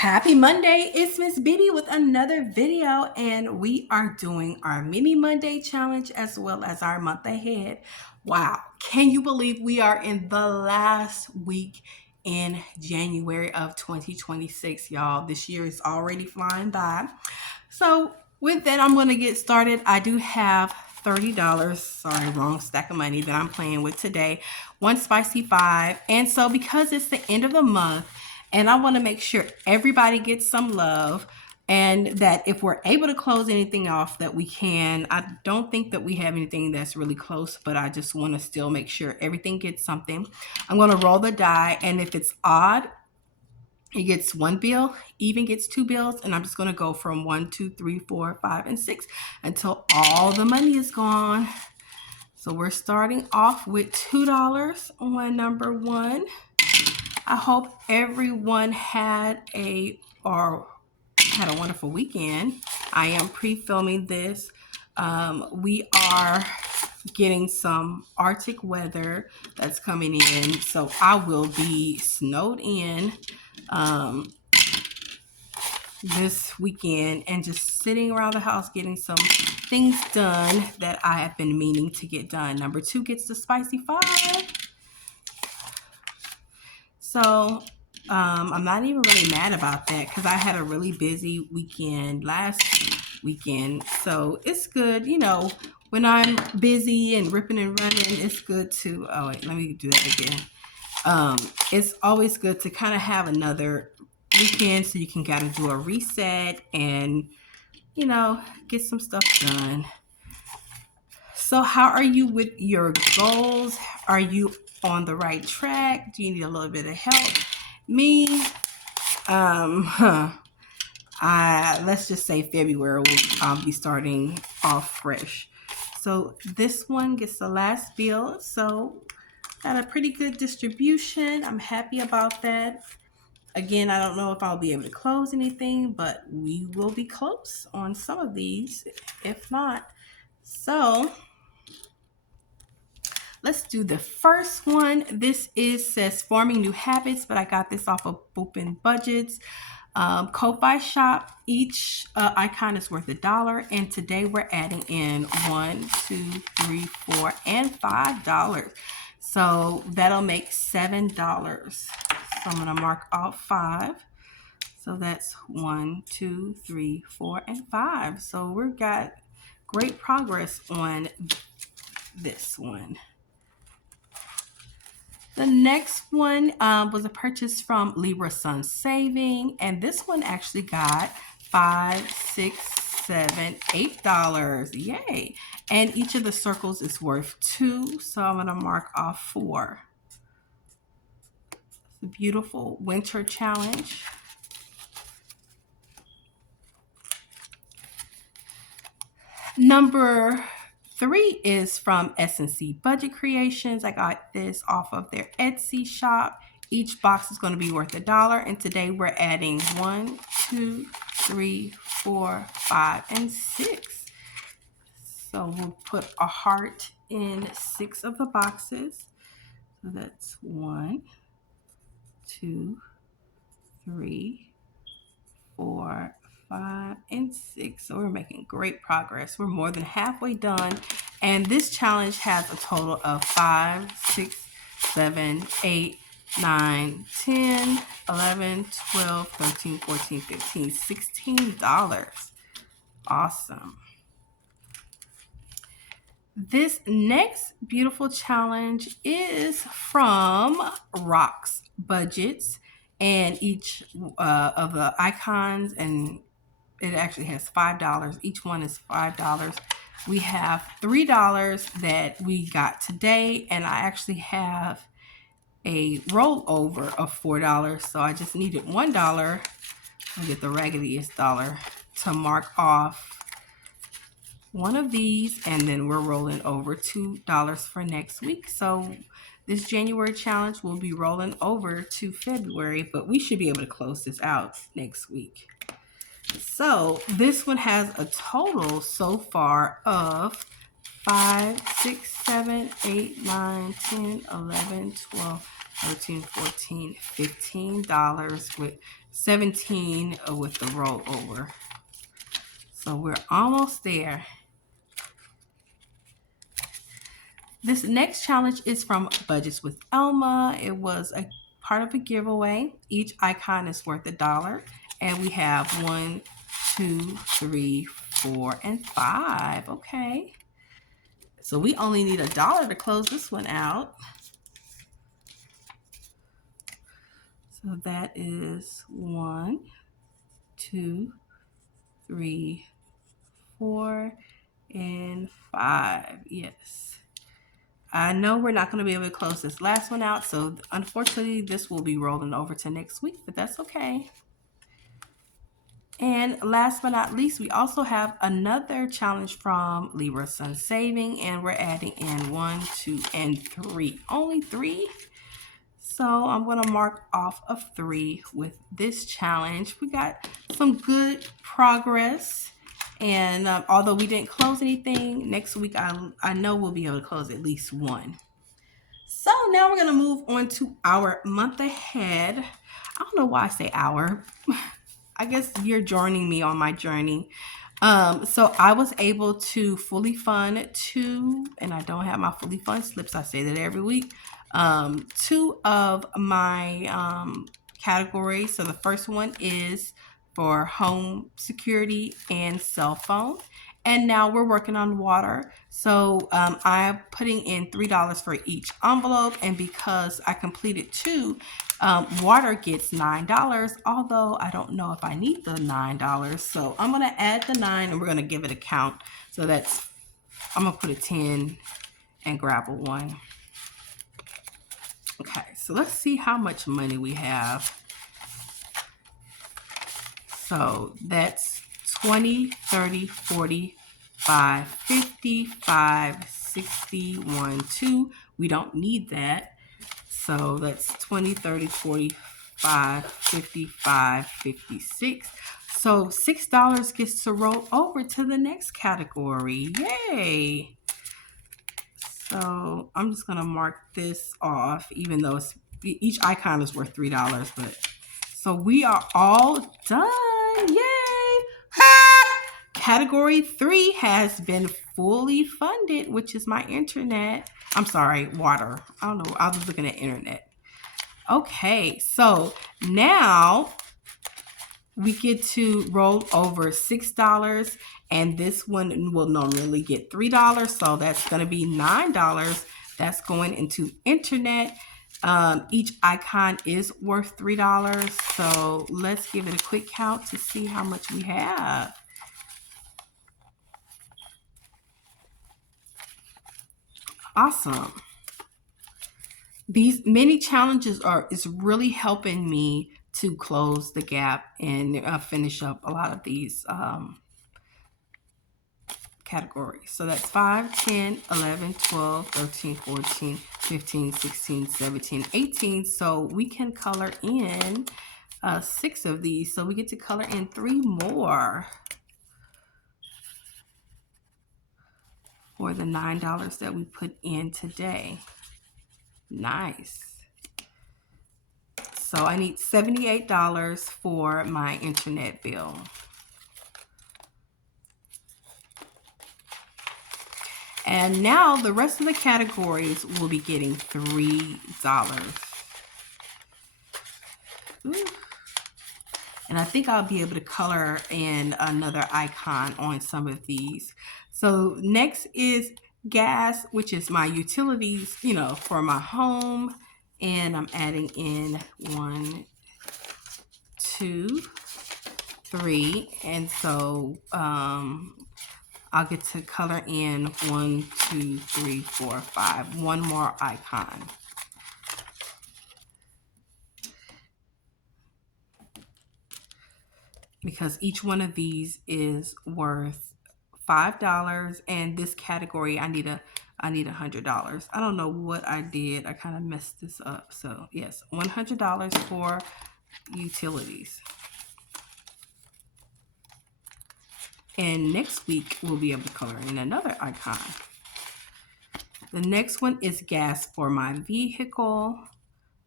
Happy Monday, it's Miss Biddy with another video, and we are doing our mini Monday challenge as well as our month ahead. Wow, can you believe we are in the last week in January of 2026, y'all? This year is already flying by. So with that, I'm going to get started. I do have $30, sorry, wrong stack of money that I'm playing with today. One spicy five. And so because it's the end of the month, and I want to make sure everybody gets some love, and that if we're able to close anything off that we can. I don't think that we have anything that's really close, but I just want to still make sure everything gets something. I'm going to roll the die, and if it's odd, it gets one bill, even gets two bills, and I'm just going to go from 1, 2, 3, 4, 5, and 6 until all the money is gone. So we're starting off with $2 on number one. I hope everyone had a wonderful weekend. I am pre-filming this. We are getting some Arctic weather that's coming in, so I will be snowed in this weekend and just sitting around the house getting some things done that I have been meaning to get done. Number two gets the spicy five. So I'm not even really mad about that because I had a really busy weekend last weekend. So it's good, when I'm busy and ripping and running, it's good to, oh wait, let me do that again. It's always good to kind of have another weekend so you can kind of do a reset and, get some stuff done. So how are you with your goals? Are you on the right track? Do you need a little bit of help? Me, let's just say February I'll be starting off fresh. So this one gets the last bill. So got a pretty good distribution. I'm happy about that. Again, I don't know if I'll be able to close anything, but we will be close on some of these, if not. So let's do the first one. This says forming new habits, but I got this off of Open Budgets. Ko-Fi shop, each icon is worth $1, and today we're adding in $1, 2, 3, 4, and $5. So that'll make $7. So I'm going to mark off 5. So that's 1, 2, 3, 4, and 5. So we've got great progress on this one. The next one was a purchase from Libra Sun Saving, and this one actually got $5, $6, $7, $8. Yay! And each of the circles is worth 2, so I'm going to mark off 4. It's a beautiful winter challenge. Number 3 is from S&C Budget Creations. I got this off of their Etsy shop. Each box is going to be worth $1, and today we're adding 1, 2, 3, 4, 5, and 6. So we'll put a heart in 6 of the boxes. So that's 1, 2, 3, 4, 5, and 6. So we're making great progress. We're more than halfway done. And this challenge has a total of 5, 6, 7, 8, 9, 10, 11, 12, 13, 14, 15, $16. Awesome. This next beautiful challenge is from Rocks Budgets, and each of the icons, and it actually has $5. Each one is $5. We have $3 that we got today, and I actually have a rollover of $4. So I just needed $1. I'll get the raggediest dollar to mark off one of these, and then we're rolling over $2 for next week. So this January challenge will be rolling over to February, but we should be able to close this out next week. So this one has a total so far of 5, 6, 7, 8, 9, 10, 11, 12, 13, 14, $15 with 17 with the rollover. So we're almost there. This next challenge is from Budgets with Elma. It was a part of a giveaway. Each icon is worth $1. And we have 1, 2, 3, 4, and 5. Okay. So we only need $1 to close this one out. So that is 1, 2, 3, 4, and 5. Yes. I know we're not going to be able to close this last one out, so unfortunately this will be rolling over to next week, but that's okay. And last but not least, we also have another challenge from Libra Sun Saving, and we're adding in 1, 2, and 3. Only 3. So I'm going to mark off of 3 with this challenge. We got some good progress. And although we didn't close anything, next week I know we'll be able to close at least one. So now we're going to move on to our month ahead. I don't know why I say our. I guess you're joining me on my journey. So I was able to fully fund 2, and I don't have my fully fund slips. I say that every week. 2 of my categories. So the first one is for home security and cell phone. And now we're working on water. So I'm putting in $3 for each envelope. And because I completed 2, water gets $9, although I don't know if I need the $9. So I'm going to add the 9 and we're going to give it a count. So that's, I'm going to put a 10 and grab a 1. Okay, so let's see how much money we have. So that's 20, 30, 40, 5, 50, 5, 60, 1, 2. We don't need that. So that's 20, 30, 45, 55, 56. So $6 gets to roll over to the next category. Yay! So I'm just going to mark this off, even though each icon is worth $3. But so we are all done. Yay! Category 3 has been fully funded, which is my internet. I'm sorry, water. I don't know. I was looking at internet. Okay, so now we get to roll over $6, and this one will normally get $3, so that's going to be $9. That's going into internet. Each icon is worth $3, so let's give it a quick count to see how much we have. Awesome. These mini challenges is really helping me to close the gap and finish up a lot of these categories. So that's 5, 10, 11, 12, 13, 14, 15, 16, 17, 18. So we can color in 6 of these. So we get to color in 3 more for the $9 that we put in today. Nice. So I need $78 for my internet bill. And now the rest of the categories will be getting $3. Ooh. And I think I'll be able to color in another icon on some of these. So next is gas, which is my utilities, for my home. And I'm adding in 1, 2, 3. And so I'll get to color in 1, 2, 3, 4, 5. One more icon. Because each one of these is worth $5, and this category I need $100. I don't know what I did. I kind of messed this up. So yes, $100 for utilities. And next week we'll be able to color in another icon. The next one is gas for my vehicle.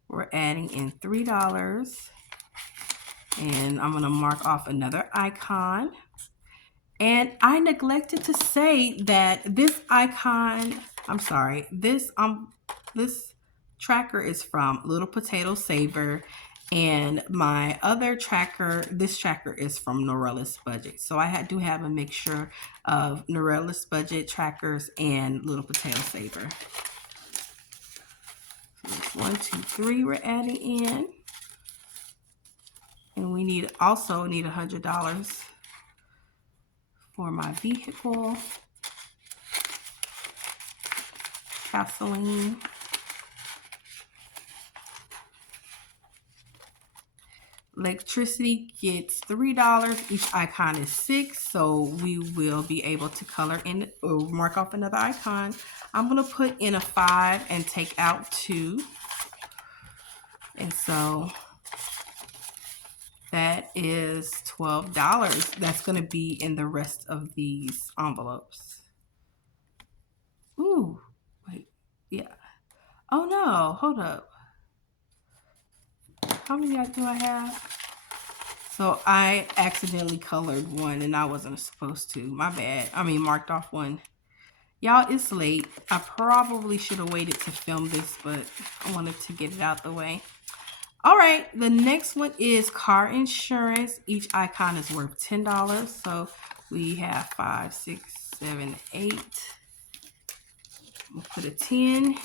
We're adding in $3. And I'm gonna mark off another icon. And I neglected to say that this icon, I'm sorry, this tracker is from Little Potato Saver, and my other tracker, this tracker is from Norella's Budget. So I do have a mixture of Norella's Budget trackers and Little Potato Saver. So 1, 2, 3 we're adding in. And we also need $100 for my vehicle, gasoline. Electricity gets $3. Each icon is $6, so we will be able to color in or mark off another icon. I'm gonna put in a 5 and take out 2, and so that is $12. That's gonna be in the rest of these envelopes. Ooh, wait, yeah. Oh no, hold up. How many do I have? So I accidentally colored one and I wasn't supposed to. My bad. I mean, marked off one. Y'all, it's late. I probably should have waited to film this, but I wanted to get it out the way. All right, the next one is car insurance. Each icon is worth $10. So we have 5, 6, 7, 8. We'll put a 10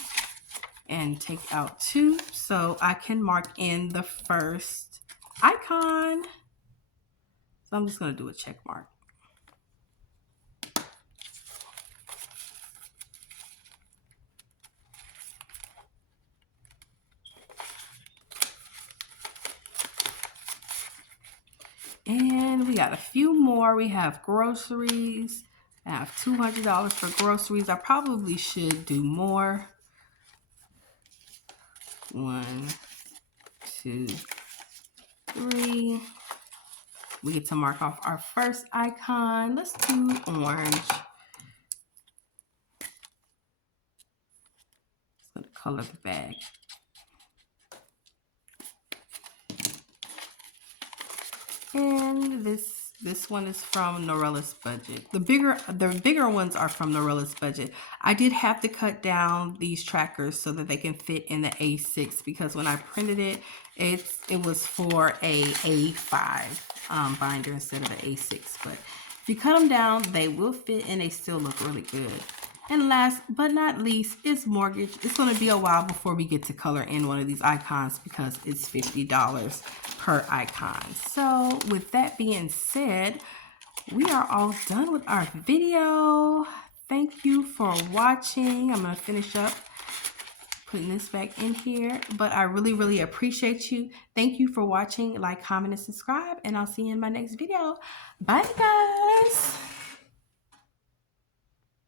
and take out 2. So I can mark in the first icon. So I'm just going to do a check mark. And we got a few more. We have groceries. I have $200 for groceries. I probably should do more. 1, 2, 3. We get to mark off our first icon. Let's do orange. Just gonna color the bag. And this one is from Norella's Budget. The bigger ones are from Norella's Budget. I did have to cut down these trackers so that they can fit in the A6 because when I printed it, it was for a A5 binder instead of the A6. But if you cut them down, they will fit and they still look really good. And last but not least is mortgage. It's going to be a while before we get to color in one of these icons because it's $50 per icon. So with that being said, we are all done with our video. Thank you for watching. I'm going to finish up putting this back in here, but I really appreciate you. Thank you for watching. Like, comment, and subscribe, and I'll see you in my next video. Bye, guys.